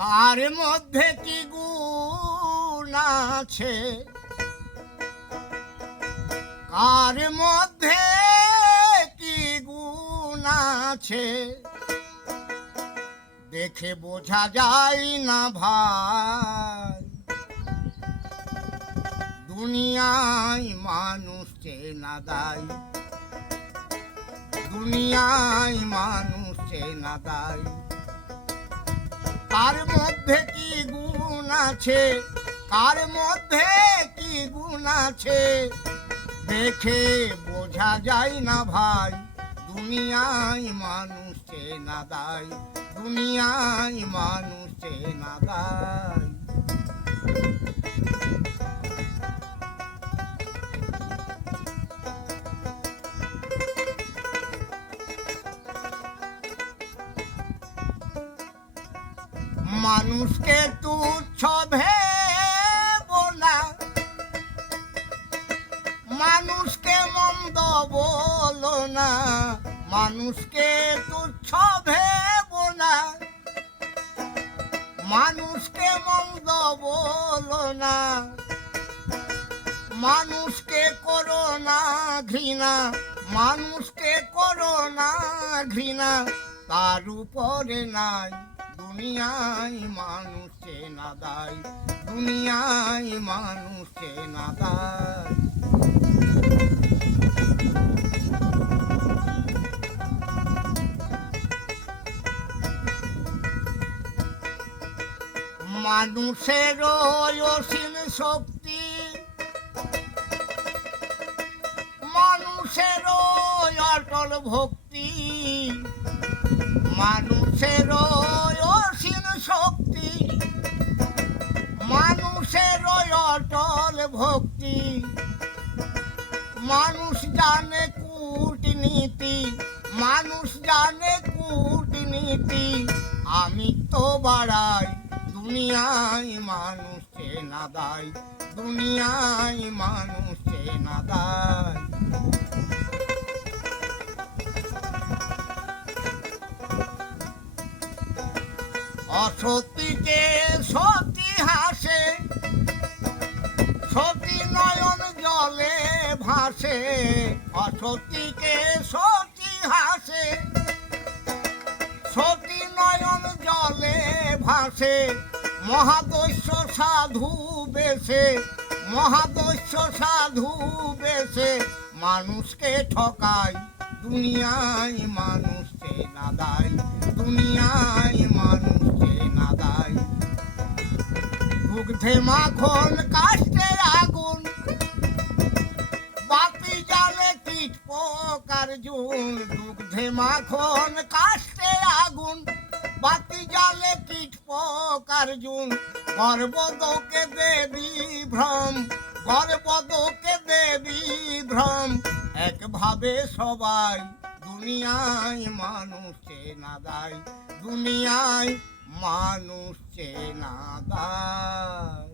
কার মধ্যে কি গুণ আছে? কার মধ্যে কি গুণ আছে? দেখে বোঝা যায় না ভাই। দুনিয়ায় মানুষ চেনা দায়। দুনিয়ায় মানুষ চেনা দায়। কার মধ্যে কি গুণ আছে? কার মধ্যে কি গুণ আছে? দেখে বোঝা যায় না ভাই, দুনিয়ায় মানুষ চেনা দায়, দুনিয়ায় মানুষ চেনা দায়। মানুষকে তুচ্ছ ভেবো না মানুষকে মন্দ বলো না মানুষকে তুচ্ছ ভেবো না মানুষকে মন্দ বলো না মানুষকে করো না ঘৃণা, মানুষকে করো না ঘৃণা, তার উপরে নাই। দুনিয়ায় মানুষ চেনা দায় দুনিয়ায় মানুষ চেনা মানুষের অসীম শক্তি মানুষের অটল ভক্তি মানুষের অটল ভক্তি। মানুষ জানে কূটনীতি, মানুষ জানে কূটনীতি। আমি তো বাড়াই, দুনিয়ায় মানুষ চেনা দায়, দুনিয়ায় মানুষ চেনা দায়। অসতীকে সতী হাসে ভাসে অসতীকে সতী হাসে? সতী নয়ন জলে ভাসে মহাদস্য সাধু বেশে মহাদস্য সাধু বেশে মানুষকে ঠকায়, দুনিয়ায় মানুষ চেনা দায়, দুনিয়ায় মানুষ চেনা দায়। মাখন কাষ্টের কীট পোকার দুগ্ধে মাখন কাষ্টের আগুন, বাতি জালে কীট পোকার জুন। গর্বদোকে দেবী ভ্রম গর্বদোকে দেবী ভ্রম। একভাবে সবাই দুনিয়ায় মানুষ চেনা দায়, দুনিয়ায় মানুষ চেনা দায়।